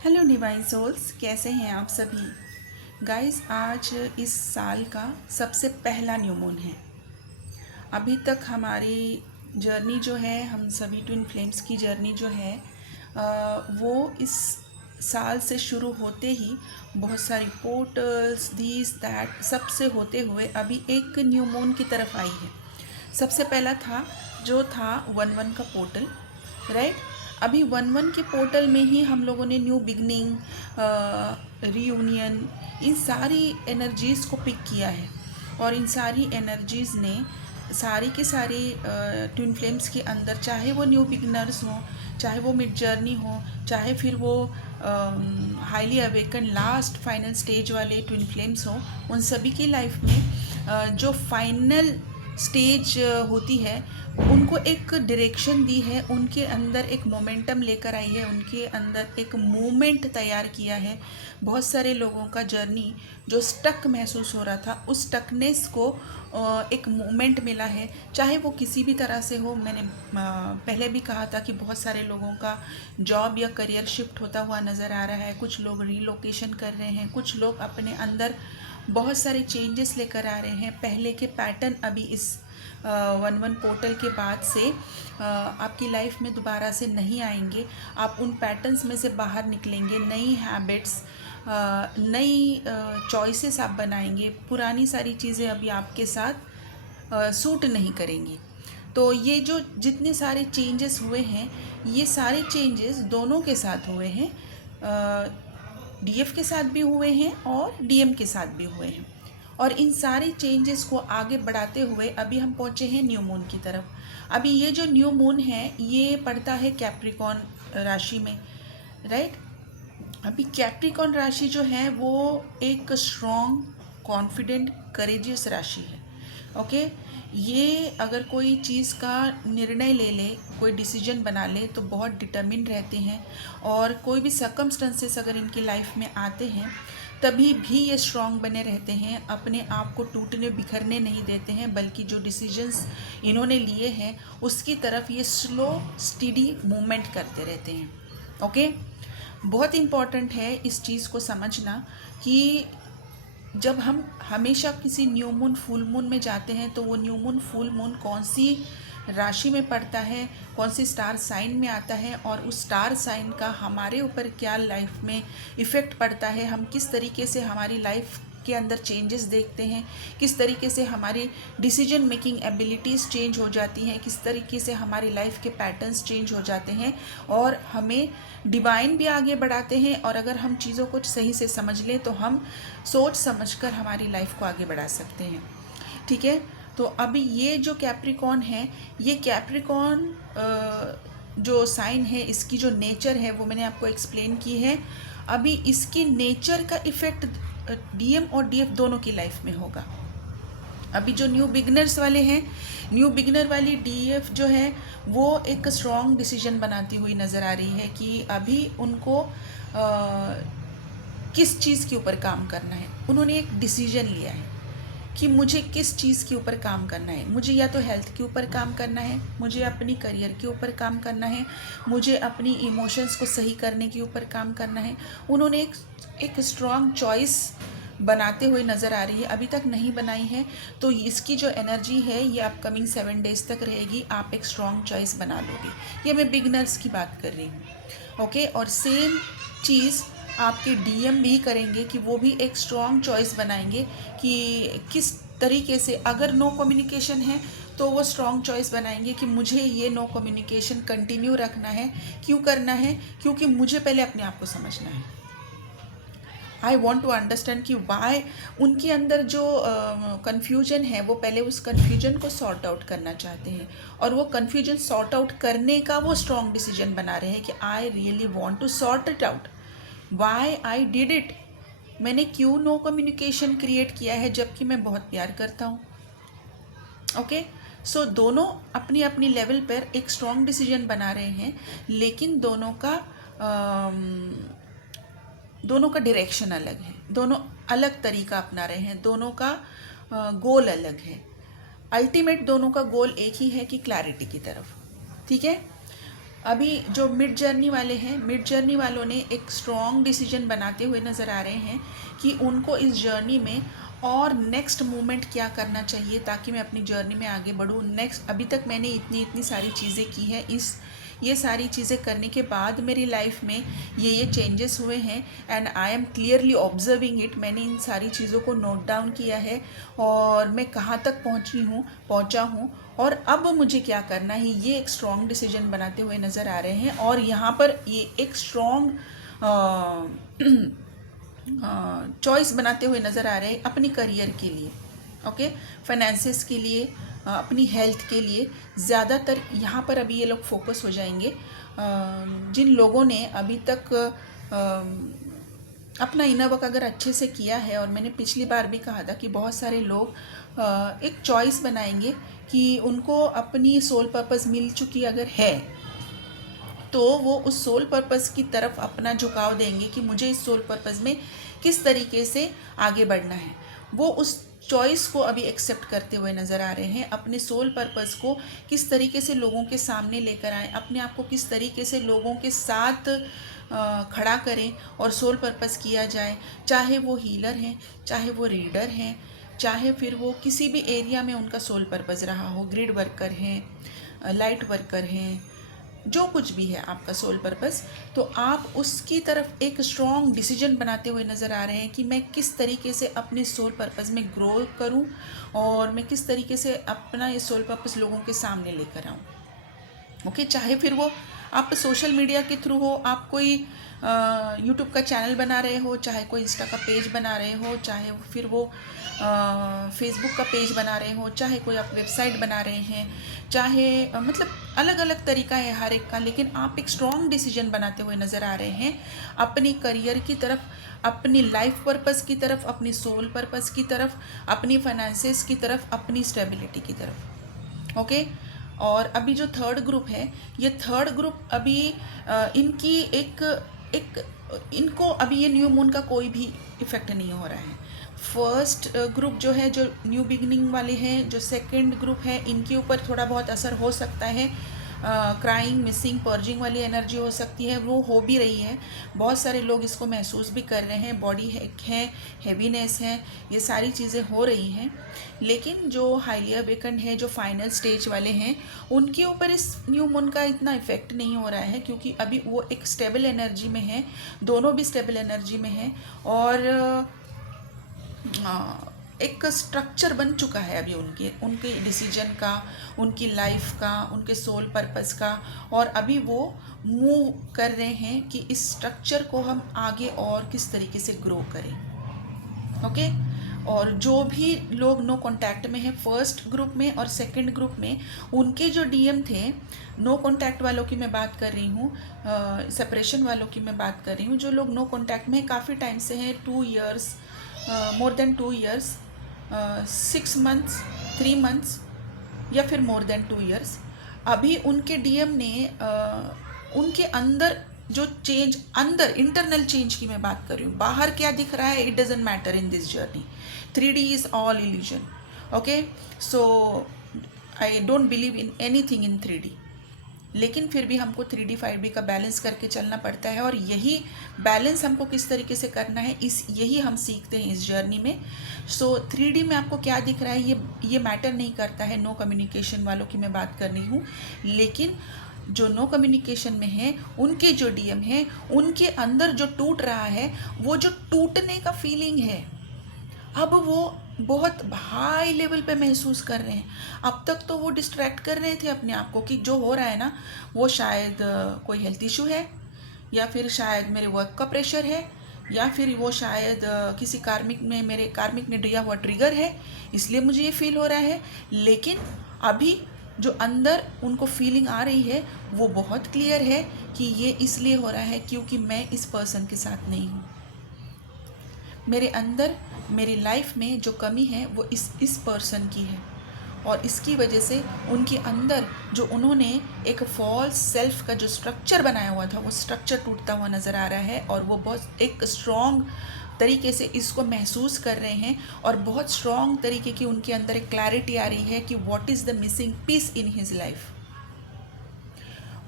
Hello divine souls, कैसे हैं आप सभी। गाइस, आज इस साल का सबसे पहला न्यू मून है। अभी तक हमारी जर्नी जो है, हम सभी ट्विन फ्लेम्स की जर्नी जो है वो इस साल से शुरू होते ही बहुत सारी पोर्टल्स दीस दैट सबसे होते हुए अभी एक न्यू मून की तरफ आई है। सबसे पहला था जो था 1-1 का पोर्टल, राइट। अभी 1-1 के पोर्टल में ही हम लोगों ने न्यू बिगनिंग, रीयूनियन, इन सारी एनर्जीज़ को पिक किया है। और इन सारी एनर्जीज़ ने सारी की सारी ट्विन फ्लेम्स के अंदर, चाहे वो न्यू बिगनर्स हों, चाहे वो मिड जर्नी हो, चाहे फिर वो highly awaken last final stage वाले ट्विन फ्लेम्स हों, उन सभी की लाइफ में जो फाइनल स्टेज होती है, उनको एक डायरेक्शन दी है, उनके अंदर एक मोमेंटम लेकर आई है, उनके अंदर एक मूवमेंट तैयार किया है। बहुत सारे लोगों का जर्नी जो स्टक महसूस हो रहा था, उस स्टकनेस को एक मूवमेंट मिला है, चाहे वो किसी भी तरह से हो। मैंने पहले भी कहा था कि बहुत सारे लोगों का जॉब या करियर शिफ्ट होता हुआ नज़र आ रहा है, कुछ लोग रीलोकेशन कर रहे हैं, कुछ लोग अपने अंदर बहुत सारे चेंजेस लेकर आ रहे हैं। पहले के पैटर्न अभी इस 1-1 पोर्टल के बाद से आपकी लाइफ में दोबारा से नहीं आएंगे। आप उन पैटर्न्स में से बाहर निकलेंगे, नई हैबिट्स, नई चॉइसेस आप बनाएंगे। पुरानी सारी चीज़ें अभी आपके साथ सूट नहीं करेंगी। तो ये जो जितने सारे चेंजेस हुए हैं, ये सारे चेंजेस दोनों के साथ हुए हैं, डीएफ के साथ भी हुए हैं और डीएम के साथ भी हुए हैं। और इन सारे चेंजेस को आगे बढ़ाते हुए अभी हम पहुँचे हैं न्यू मून की तरफ। अभी ये जो न्यू मून है, ये पड़ता है कैप्रिकॉन राशि में, राइट। अभी कैप्रिकॉन राशि जो है वो एक स्ट्रॉन्ग, कॉन्फिडेंट, करेजियस राशि है। ओके, ये अगर कोई चीज़ का निर्णय ले ले, कोई डिसीजन बना ले, तो बहुत डिटर्मिन्ड रहते हैं। और कोई भी सर्कमस्टेंसेस अगर इनकी लाइफ में आते हैं, तभी भी ये स्ट्रॉन्ग बने रहते हैं, अपने आप को टूटने बिखरने नहीं देते हैं, बल्कि जो डिसीजंस इन्होंने लिए हैं उसकी तरफ ये स्लो स्टीडी मूवमेंट करते रहते हैं। ओके, बहुत इम्पॉर्टेंट है इस चीज़ को समझना कि जब हम हमेशा किसी न्यू मून फुल मून में जाते हैं, तो वो न्यू मून फुल मून कौन सी राशि में पड़ता है, कौन सी स्टार साइन में आता है, और उस स्टार साइन का हमारे ऊपर क्या लाइफ में इफ़ेक्ट पड़ता है, हम किस तरीके से हमारी लाइफ के अंदर चेंजेस देखते हैं, किस तरीके से हमारी डिसीजन मेकिंग एबिलिटीज़ चेंज हो जाती हैं, किस तरीके से हमारी लाइफ के पैटर्न्स चेंज हो जाते हैं, और हमें डिवाइन भी आगे बढ़ाते हैं। और अगर हम चीज़ों को सही से समझ लें तो हम सोच समझकर हमारी लाइफ को आगे बढ़ा सकते हैं। ठीक है, तो अभी ये जो कैप्रिकॉन है, ये कैप्रिकॉन जो साइन है, इसकी जो नेचर है वो मैंने आपको एक्सप्लेन की है। अभी इसकी नेचर का इफ़ेक्ट डीएम और डीएफ दोनों की लाइफ में होगा। अभी जो न्यू बिगनर्स वाले हैं, न्यू बिगनर वाली डीएफ जो है वो एक स्ट्रॉन्ग डिसीजन बनाती हुई नज़र आ रही है कि अभी उनको किस चीज़ के ऊपर काम करना है। उन्होंने एक डिसीजन लिया है कि मुझे किस चीज़ के ऊपर काम करना है। मुझे या तो हेल्थ के ऊपर काम करना है, मुझे अपनी करियर के ऊपर काम करना है, मुझे अपनी इमोशंस को सही करने के ऊपर काम करना है। उन्होंने एक स्ट्रॉन्ग चॉइस बनाते हुए नज़र आ रही है। अभी तक नहीं बनाई है, तो इसकी जो एनर्जी है ये अपकमिंग 7 डेज़ तक रहेगी। आप एक स्ट्रॉन्ग चॉइस बना लोगे। ये मैं बिगनर्स की बात कर रही हूँ। ओके, और सेम चीज़ आपके डीएम भी करेंगे कि वो भी एक स्ट्रॉन्ग चॉइस बनाएंगे कि किस तरीके से, अगर नो कम्युनिकेशन है तो वो स्ट्रॉन्ग चॉइस बनाएंगे कि मुझे ये नो कम्युनिकेशन कंटिन्यू रखना है। क्यों करना है? क्योंकि मुझे पहले अपने आप को समझना है। आई वॉन्ट टू अंडरस्टैंड कि वाई उनके अंदर जो कन्फ्यूजन है, वो पहले उस कन्फ्यूजन को सॉर्ट आउट करना चाहते हैं, और वो कन्फ्यूजन सॉर्ट आउट करने का वो स्ट्रॉन्ग डिसीजन बना रहे हैं कि I really want to sort it out, why I did it. मैंने क्यों नो कम्युनिकेशन क्रिएट किया है जबकि मैं बहुत प्यार करता हूँ। ओके, सो दोनों अपनी अपनी लेवल पर एक स्ट्रॉन्ग डिसीजन बना रहे हैं, लेकिन दोनों का डायरेक्शन अलग है, दोनों अलग तरीका अपना रहे हैं, दोनों का गोल अलग है। अल्टीमेट दोनों का गोल एक ही है कि क्लैरिटी की तरफ। ठीक है, अभी जो मिड जर्नी वाले हैं, मिड जर्नी वालों ने एक स्ट्रॉन्ग डिसीजन बनाते हुए नज़र आ रहे हैं कि उनको इस जर्नी में और नेक्स्ट मूवमेंट क्या करना चाहिए ताकि मैं अपनी जर्नी में आगे बढ़ूँ। नेक्स्ट, अभी तक मैंने इतनी इतनी सारी चीज़ें की हैं, ये सारी चीज़ें करने के बाद मेरी लाइफ में ये चेंजेस हुए हैं and I am clearly observing it. मैंने इन सारी चीज़ों को नोट डाउन किया है और मैं कहाँ तक पहुँचा हूँ और अब मुझे क्या करना है, ये एक स्ट्रॉन्ग डिसीजन बनाते हुए नज़र आ रहे हैं। और यहाँ पर ये एक स्ट्रॉन्ग चॉइस बनाते हुए नज़र आ रहे हैं अपनी करियर के लिए, ओके, फाइनेंसेस के लिए, अपनी हेल्थ के लिए। ज़्यादातर यहाँ पर अभी ये लोग फोकस हो जाएंगे जिन लोगों ने अभी तक अपना इनर वर्क अगर अच्छे से किया है। और मैंने पिछली बार भी कहा था कि बहुत सारे लोग एक चॉइस बनाएंगे कि उनको अपनी सोल पर्पस मिल चुकी अगर है तो वो उस सोल पर्पस की तरफ अपना झुकाव देंगे कि मुझे इस सोल पर्पस में किस तरीके से आगे बढ़ना है। वो उस चॉइस को अभी एक्सेप्ट करते हुए नज़र आ रहे हैं। अपने सोल पर्पस को किस तरीके से लोगों के सामने लेकर आएँ, अपने आप को किस तरीके से लोगों के साथ खड़ा करें और सोल पर्पस किया जाए। चाहे वो हीलर हैं, चाहे वो रीडर हैं, चाहे फिर वो किसी भी एरिया में उनका सोल पर्पस रहा हो, ग्रिड वर्कर हैं, लाइट वर्कर हैं, जो कुछ भी है आपका सोल पर्पस, तो आप उसकी तरफ एक स्ट्रॉन्ग डिसीजन बनाते हुए नज़र आ रहे हैं कि मैं किस तरीके से अपने सोल पर्पस में ग्रो करूं और मैं किस तरीके से अपना ये सोल पर्पस लोगों के सामने लेकर आऊं। ओके, चाहे फिर वो आप सोशल मीडिया के थ्रू हो, आप कोई यूट्यूब का चैनल बना रहे हो, चाहे कोई इंस्टा का पेज बना रहे हो, चाहे फिर वो फेसबुक का पेज बना रहे हो, चाहे कोई आप वेबसाइट बना रहे हैं, चाहे मतलब अलग अलग तरीका है हर एक का। लेकिन आप एक स्ट्रॉन्ग डिसीजन बनाते हुए नज़र आ रहे हैं अपनी करियर की तरफ, अपनी लाइफ पर्पस की तरफ, अपनी सोल पर्पस की तरफ, अपनी फाइनेंसेस की तरफ, अपनी स्टेबिलिटी की तरफ। ओके, और अभी जो थर्ड ग्रुप है, ये थर्ड ग्रुप अभी इनकी इनको अभी ये न्यू मून का कोई भी इफ़ेक्ट नहीं हो रहा है। फर्स्ट ग्रुप जो है, जो न्यू बिगनिंग वाले हैं, जो सेकंड ग्रुप है, इनके ऊपर थोड़ा बहुत असर हो सकता है। क्राइंग, मिसिंग, पर्जिंग वाली एनर्जी हो सकती है, वो हो भी रही है। बहुत सारे लोग इसको महसूस भी कर रहे हैं, बॉडी है, हैवीनेस है, ये सारी चीज़ें हो रही हैं। लेकिन जो हाईली अवेकन्ड है, जो फाइनल स्टेज वाले हैं, उनके ऊपर इस न्यू मून का इतना इफेक्ट नहीं हो रहा है क्योंकि अभी वो एक स्टेबल एनर्जी में है, दोनों भी स्टेबल एनर्जी में है और एक स्ट्रक्चर बन चुका है अभी उनके डिसीजन का, उनकी लाइफ का, उनके सोल पर्पस का। और अभी वो मूव कर रहे हैं कि इस स्ट्रक्चर को हम आगे और किस तरीके से ग्रो करें। ओके, और जो भी लोग नो कांटेक्ट में हैं फर्स्ट ग्रुप में और सेकंड ग्रुप में, उनके जो डीएम थे, नो कांटेक्ट वालों की मैं बात कर रही हूँ, सेपरेशन वालों की मैं बात कर रही हूँ, जो लोग नो कांटेक्ट में काफ़ी टाइम से हैं, 2 years, more than 2 years, 6 months, 3 months या फिर मोर देन 2 years, अभी उनके डीएम ने उनके अंदर जो चेंज, अंदर इंटरनल चेंज की मैं बात कर रही हूँ, बाहर क्या दिख रहा है, it doesn't matter in this journey. 3D is all illusion. Okay, so I don't believe in anything in 3D, लेकिन फिर भी हमको 3D 5D का बैलेंस करके चलना पड़ता है और यही बैलेंस हमको किस तरीके से करना है यही हम सीखते हैं इस जर्नी में। सो 3D में आपको क्या दिख रहा है ये मैटर नहीं करता है। नो कम्युनिकेशन वालों की मैं बात कर रही हूँ, लेकिन जो नो कम्युनिकेशन में है, उनके जो डीएम हैं, उनके अंदर जो टूट रहा है, वो जो टूटने का फीलिंग है, अब वो बहुत हाई लेवल पे महसूस कर रहे हैं। अब तक तो वो डिस्ट्रैक्ट कर रहे थे अपने आप को कि जो हो रहा है ना, वो शायद कोई हेल्थ इशू है, या फिर शायद मेरे वर्क का प्रेशर है, या फिर वो शायद किसी मेरे कार्मिक ने दिया हुआ ट्रिगर है, इसलिए मुझे ये फील हो रहा है। लेकिन अभी जो अंदर उनको फीलिंग आ रही है वो बहुत क्लियर है कि ये इसलिए हो रहा है क्योंकि मैं इस पर्सन के साथ नहीं हूँ। मेरे अंदर, मेरी लाइफ में जो कमी है वो इस पर्सन की है, और इसकी वजह से उनके अंदर जो उन्होंने एक फॉल्स सेल्फ का जो स्ट्रक्चर बनाया हुआ था, वो स्ट्रक्चर टूटता हुआ नज़र आ रहा है। और वो बहुत एक स्ट्रॉन्ग तरीके से इसको महसूस कर रहे हैं और बहुत स्ट्रॉन्ग तरीके की उनके अंदर एक क्लैरिटी आ रही है कि what is the missing piece in his life.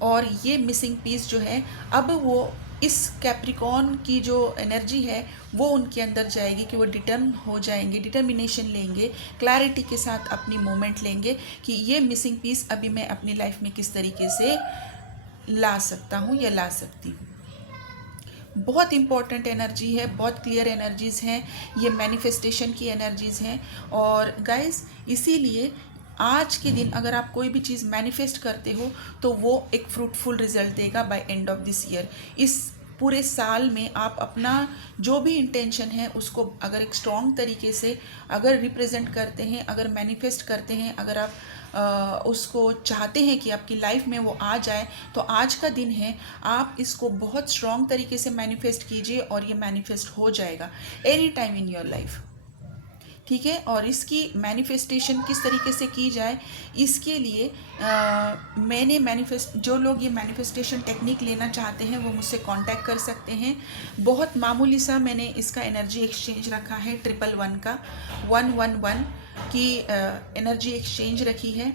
और ये मिसिंग पीस जो है अब वो इस कैप्रिकॉन की जो एनर्जी है वो उनके अंदर जाएगी कि वो डिटर्म हो जाएंगे, डिटर्मिनेशन लेंगे, क्लैरिटी के साथ अपनी मोमेंट लेंगे कि ये मिसिंग पीस अभी मैं अपनी लाइफ में किस तरीके से ला सकता हूँ या ला सकती हूँ। बहुत इंपॉर्टेंट एनर्जी है, बहुत क्लियर एनर्जीज़ हैं, ये मैनिफेस्टेशन की एनर्जीज़ हैं। और गाइस इसीलिए आज के दिन अगर आप कोई भी चीज़ मैनिफेस्ट करते हो तो वो एक फ्रूटफुल रिजल्ट देगा by end of this year. इस पूरे साल में आप अपना जो भी इंटेंशन है उसको अगर एक स्ट्रॉन्ग तरीके से अगर रिप्रेजेंट करते हैं, अगर मैनिफेस्ट करते हैं, अगर आप उसको चाहते हैं कि आपकी लाइफ में वो आ जाए, तो आज का दिन है, आप इसको बहुत स्ट्रॉन्ग तरीके से मैनिफेस्ट कीजिए और ये मैनिफेस्ट हो जाएगा any time in your life. ठीक है। और इसकी मैनिफेस्टेशन किस तरीके से की जाए, इसके लिए मैंने जो लोग ये मैनिफेस्टेशन टेक्निक लेना चाहते हैं वो मुझसे कांटेक्ट कर सकते हैं। बहुत मामूली सा मैंने इसका एनर्जी एक्सचेंज रखा है, 111 का 111 की एनर्जी एक्सचेंज रखी है।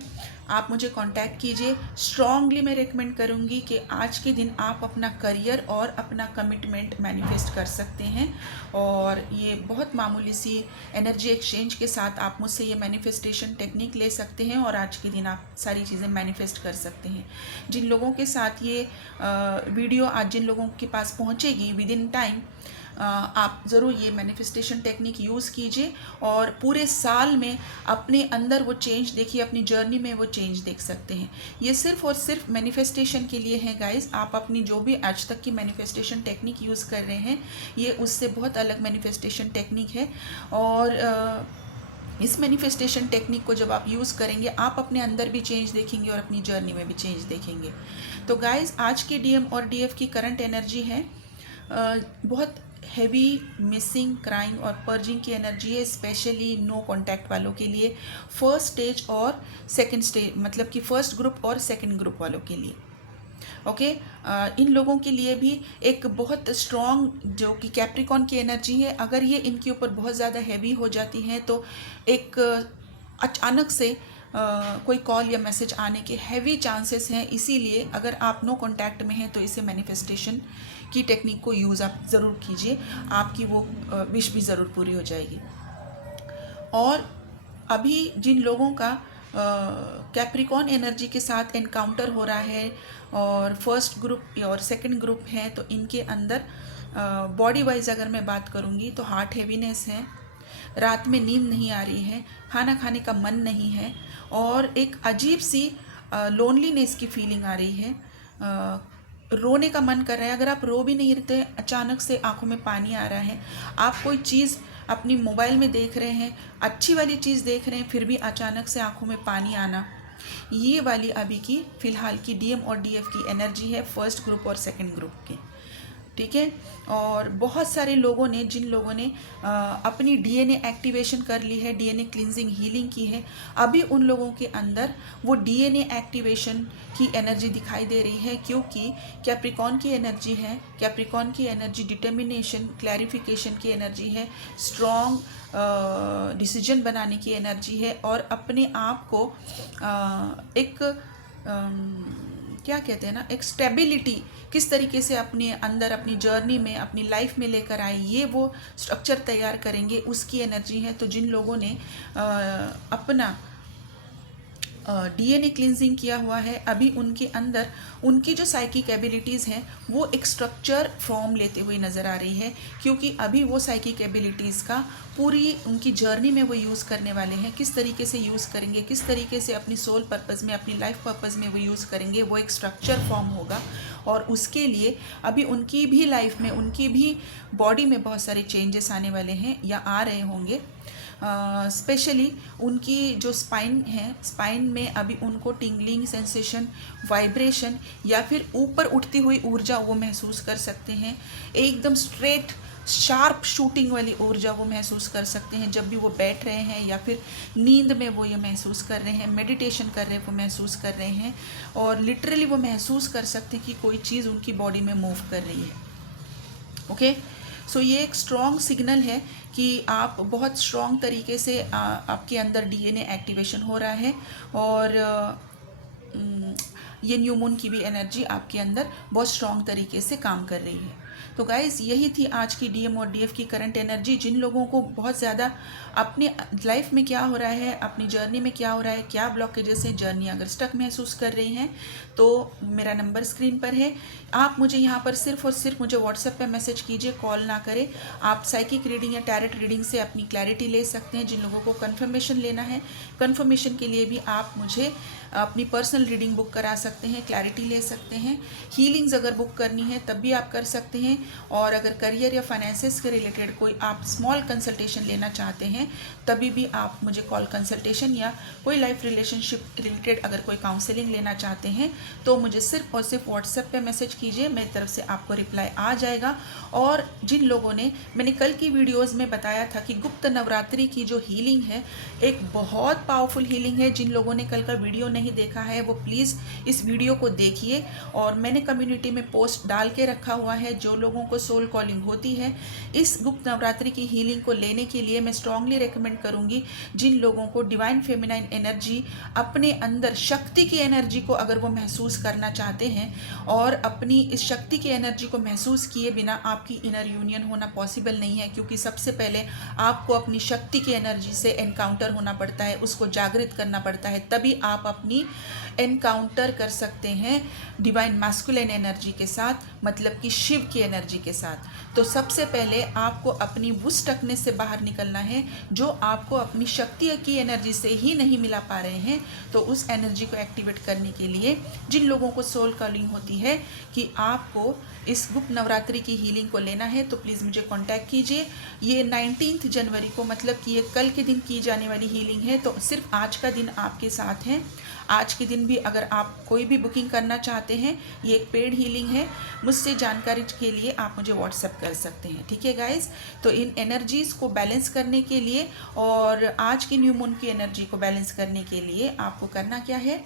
आप मुझे कांटेक्ट कीजिए। स्ट्रांगली मैं रेकमेंड करूँगी कि आज के दिन आप अपना करियर और अपना कमिटमेंट मैनिफेस्ट कर सकते हैं। और ये बहुत मामूली सी एनर्जी एक्सचेंज के साथ आप मुझसे ये मैनिफेस्टेशन टेक्निक ले सकते हैं और आज के दिन आप सारी चीज़ें मैनिफेस्ट कर सकते हैं। जिन लोगों के साथ ये वीडियो आज जिन लोगों के पास पहुंचेगी विद इन टाइम, आप ज़रूर ये मैनिफेस्टेशन टेक्निक यूज़ कीजिए और पूरे साल में अपने अंदर वो चेंज देखिए, अपनी जर्नी में वो चेंज देख सकते हैं। ये सिर्फ और सिर्फ मैनिफेस्टेशन के लिए है गाइस। आप अपनी जो भी आज तक की मैनिफेस्टेशन टेक्निक यूज़ कर रहे हैं ये उससे बहुत अलग मैनिफेस्टेशन टेक्निक है। और इस मैनिफेस्टेशन टेक्निक को जब आप यूज़ करेंगे आप अपने अंदर भी चेंज देखेंगे और अपनी जर्नी में भी चेंज देखेंगे। तो गाइस आज की डीएम और डीएफ की करंट एनर्जी है बहुत हैवी मिसिंग, क्राइंग और पर्जिंग की एनर्जी है, स्पेशली नो कांटेक्ट वालों के लिए, फर्स्ट स्टेज और सेकंड स्टेज, मतलब कि फर्स्ट ग्रुप और सेकंड ग्रुप वालों के लिए। ओके। इन लोगों के लिए भी एक बहुत स्ट्रॉन्ग जो कि कैप्रिकॉन की एनर्जी है, अगर ये इनके ऊपर बहुत ज़्यादा हैवी हो जाती है तो एक अचानक से कोई कॉल या मैसेज आने के हैवी चांसेस हैं। इसीलिए अगर आप नो कांटेक्ट में हैं तो इसे मैनिफेस्टेशन की टेक्निक को यूज़ आप ज़रूर कीजिए, आपकी वो विश भी ज़रूर पूरी हो जाएगी। और अभी जिन लोगों का कैप्रिकॉन एनर्जी के साथ एनकाउंटर हो रहा है और फर्स्ट ग्रुप और सेकंड ग्रुप है, तो इनके अंदर बॉडी वाइज अगर मैं बात करूँगी तो हार्ट हैवीनेस है, रात में नींद नहीं आ रही है, खाना खाने का मन नहीं है और एक अजीब सी लोनलीनेस की फीलिंग आ रही है, रोने का मन कर रहा है। अगर आप रो भी नहीं रहते, अचानक से आंखों में पानी आ रहा है, आप कोई चीज़ अपनी मोबाइल में देख रहे हैं, अच्छी वाली चीज़ देख रहे हैं, फिर भी अचानक से आंखों में पानी आना, ये वाली अभी की फ़िलहाल की डीएम और डीएफ की एनर्जी है फर्स्ट ग्रुप और सेकंड ग्रुप की। ठीक है। और बहुत सारे लोगों ने, जिन लोगों ने अपनी डीएनए एक्टिवेशन कर ली है, डीएनए क्लिनजिंग हीलिंग की है, अभी उन लोगों के अंदर वो डीएनए एक्टिवेशन की एनर्जी दिखाई दे रही है, क्योंकि कैप्रिकॉन की एनर्जी है। कैप्रिकॉन की एनर्जी डिटर्मिनेशन, क्लैरिफिकेशन की एनर्जी है, स्ट्रॉन्ग डिसीजन बनाने की एनर्जी है और अपने आप को एक क्या कहते हैं ना, एक स्टेबिलिटी किस तरीके से अपने अंदर अपनी जर्नी में अपनी लाइफ में लेकर आए, ये वो स्ट्रक्चर तैयार करेंगे, उसकी एनर्जी है। तो जिन लोगों ने अपना डीएनए क्लिनजिंग किया हुआ है, अभी उनके अंदर उनकी जो साइकिक एबिलिटीज़ हैं वो एक स्ट्रक्चर फॉर्म लेते हुए नज़र आ रही है, क्योंकि अभी वो साइकिक एबिलिटीज़ का पूरी उनकी जर्नी में वो यूज़ करने वाले हैं। किस तरीके से यूज़ करेंगे, किस तरीके से अपनी सोल पर्पज़ में, अपनी लाइफ पर्पज़ में वो यूज़ करेंगे, वो एक स्ट्रक्चर फॉर्म होगा। और उसके लिए अभी उनकी भी लाइफ में, उनकी भी बॉडी में बहुत सारे चेंजेस आने वाले हैं या आ रहे होंगे। स्पेशली उनकी जो स्पाइन है, स्पाइन में अभी उनको टिंगलिंग सेंसेशन, वाइब्रेशन या फिर ऊपर उठती हुई ऊर्जा वो महसूस कर सकते हैं। एकदम स्ट्रेट शार्प शूटिंग वाली ऊर्जा वो महसूस कर सकते हैं जब भी वो बैठ रहे हैं या फिर नींद में वो ये महसूस कर रहे हैं, मेडिटेशन कर रहे हैं वो महसूस कर रहे हैं, और लिटरली वो महसूस कर सकते हैं कि कोई चीज़ उनकी बॉडी में मूव कर रही है। ओके। सो ये एक स्ट्रॉन्ग सिग्नल है कि आप बहुत स्ट्रॉन्ग तरीके से आपके अंदर डीएनए एक्टिवेशन हो रहा है। और ये न्यू मून की भी एनर्जी आपके अंदर बहुत स्ट्रॉन्ग तरीके से काम कर रही है। तो गाइस यही थी आज की डीएम और डीएफ की करंट एनर्जी। जिन लोगों को बहुत ज़्यादा अपने लाइफ में क्या हो रहा है, अपनी जर्नी में क्या हो रहा है, क्या ब्लॉकेजेस हैं, जर्नी अगर स्टक महसूस कर रही हैं, तो मेरा नंबर स्क्रीन पर है। आप मुझे यहाँ पर सिर्फ और सिर्फ मुझे व्हाट्सएप पे मैसेज कीजिए, कॉल ना करें। आप साइकिक रीडिंग या टैरेट रीडिंग से अपनी क्लैरिटी ले सकते हैं। जिन लोगों को कन्फर्मेशन लेना है, कन्फर्मेशन के लिए भी आप मुझे अपनी पर्सनल रीडिंग बुक करा सकते हैं, क्लैरिटी ले सकते हैं। हीलिंग्स अगर बुक करनी है तब भी आप कर सकते हैं। और अगर करियर या फाइनेंसेस के रिलेटेड कोई आप स्मॉल कंसल्टेशन लेना चाहते हैं तभी भी आप मुझे कॉल कंसल्टेशन, या कोई लाइफ रिलेशनशिप रिलेटेड अगर कोई काउंसलिंग लेना चाहते हैं तो मुझे सिर्फ और सिर्फ व्हाट्सएप पे मैसेज कीजिए, मेरी तरफ से आपको रिप्लाई आ जाएगा। और जिन लोगों ने, मैंने कल की वीडियोज़ में बताया था कि गुप्त नवरात्रि की जो हीलिंग है एक बहुत पावरफुल हीलिंग है। जिन लोगों ने कल का वीडियो नहीं देखा है वो प्लीज़ इस वीडियो को देखिए। और मैंने कम्युनिटी में पोस्ट डाल के रखा हुआ है, जो लोगों को सोल कॉलिंग होती है इस गुप्त नवरात्रि की हीलिंग को लेने के लिए मैं स्ट्रांगली रेकमेंड करूंगी। जिन लोगों को डिवाइन फेमिनाइन एनर्जी, अपने अंदर शक्ति की एनर्जी को अगर वो महसूस करना चाहते हैं, और अपनी इस शक्ति की एनर्जी को महसूस किए बिना आपकी इनर यूनियन होना पॉसिबल नहीं है, क्योंकि सबसे पहले आपको अपनी शक्ति की एनर्जी से एनकाउंटर होना पड़ता है, उसको जागृत करना पड़ता है, तभी आप अपनी एनकाउंटर कर सकते हैं डिवाइन मैस्कुलिन एनर्जी के साथ, मतलब कि शिव की एनर्जी के साथ। तो सबसे पहले आपको अपनी वो स्टकनेस से बाहर निकलना है जो आपको अपनी शक्ति की एनर्जी से ही नहीं मिला पा रहे हैं। तो उस एनर्जी को एक्टिवेट करने के लिए जिन लोगों को सोल कॉलिंग होती है कि आपको इस गुप्त नवरात्रि की हीलिंग को लेना है, तो प्लीज़ मुझे कांटेक्ट कीजिए। ये 19 जनवरी को, मतलब कि ये कल के दिन की जाने वाली हीलिंग है, तो सिर्फ आज का दिन आपके साथ है। आज के दिन भी अगर आप कोई भी बुकिंग करना चाहते हैं, ये एक पेड हीलिंग है, मुझसे जानकारी के लिए आप मुझे व्हाट्सएप कर सकते हैं। ठीक है गाइस, तो इन एनर्जीज़ को बैलेंस करने के लिए और आज की न्यू मून की एनर्जी को बैलेंस करने के लिए आपको करना क्या है,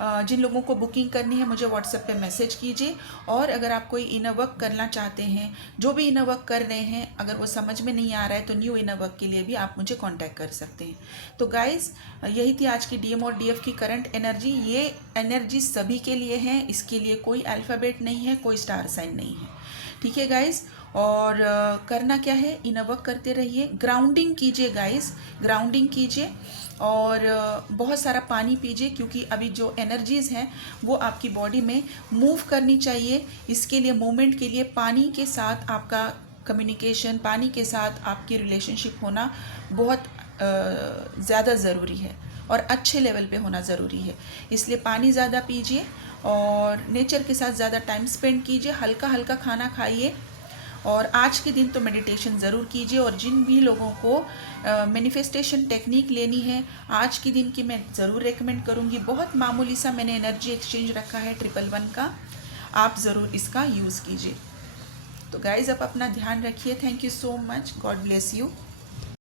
जिन लोगों को बुकिंग करनी है मुझे व्हाट्सएप पे मैसेज कीजिए। और अगर आप कोई इनर वर्क करना चाहते हैं, जो भी इनर वर्क कर रहे हैं, अगर वो समझ में नहीं आ रहा है तो न्यू इनर वर्क के लिए भी आप मुझे कांटेक्ट कर सकते हैं। तो गाइस यही थी आज की डीएम और डीएफ की करंट एनर्जी। ये एनर्जी सभी के लिए है, इसके लिए कोई अल्फ़ाबेट नहीं है, कोई स्टार साइन नहीं है। ठीक है गाइस, और करना क्या है, इनर वर्क करते रहिए, ग्राउंडिंग कीजिए गाइस, ग्राउंडिंग कीजिए और बहुत सारा पानी पीजिए, क्योंकि अभी जो एनर्जीज़ हैं वो आपकी बॉडी में मूव करनी चाहिए। इसके लिए, मूवमेंट के लिए पानी के साथ आपका कम्युनिकेशन, पानी के साथ आपकी रिलेशनशिप होना बहुत ज़्यादा ज़रूरी है और अच्छे लेवल पे होना ज़रूरी है। इसलिए पानी ज़्यादा पीजिए और नेचर के साथ ज़्यादा टाइम स्पेंड कीजिए, हल्का हल्का खाना खाइए। और आज के दिन तो मेडिटेशन ज़रूर कीजिए। और जिन भी लोगों को मैनिफेस्टेशन टेक्निक लेनी है, आज के दिन की मैं ज़रूर रेकमेंड करूँगी। बहुत मामूली सा मैंने एनर्जी एक्सचेंज रखा है 111 का, आप ज़रूर इसका यूज़ कीजिए। तो गाइज़, आप अपना ध्यान रखिए। Thank you so much, God bless you.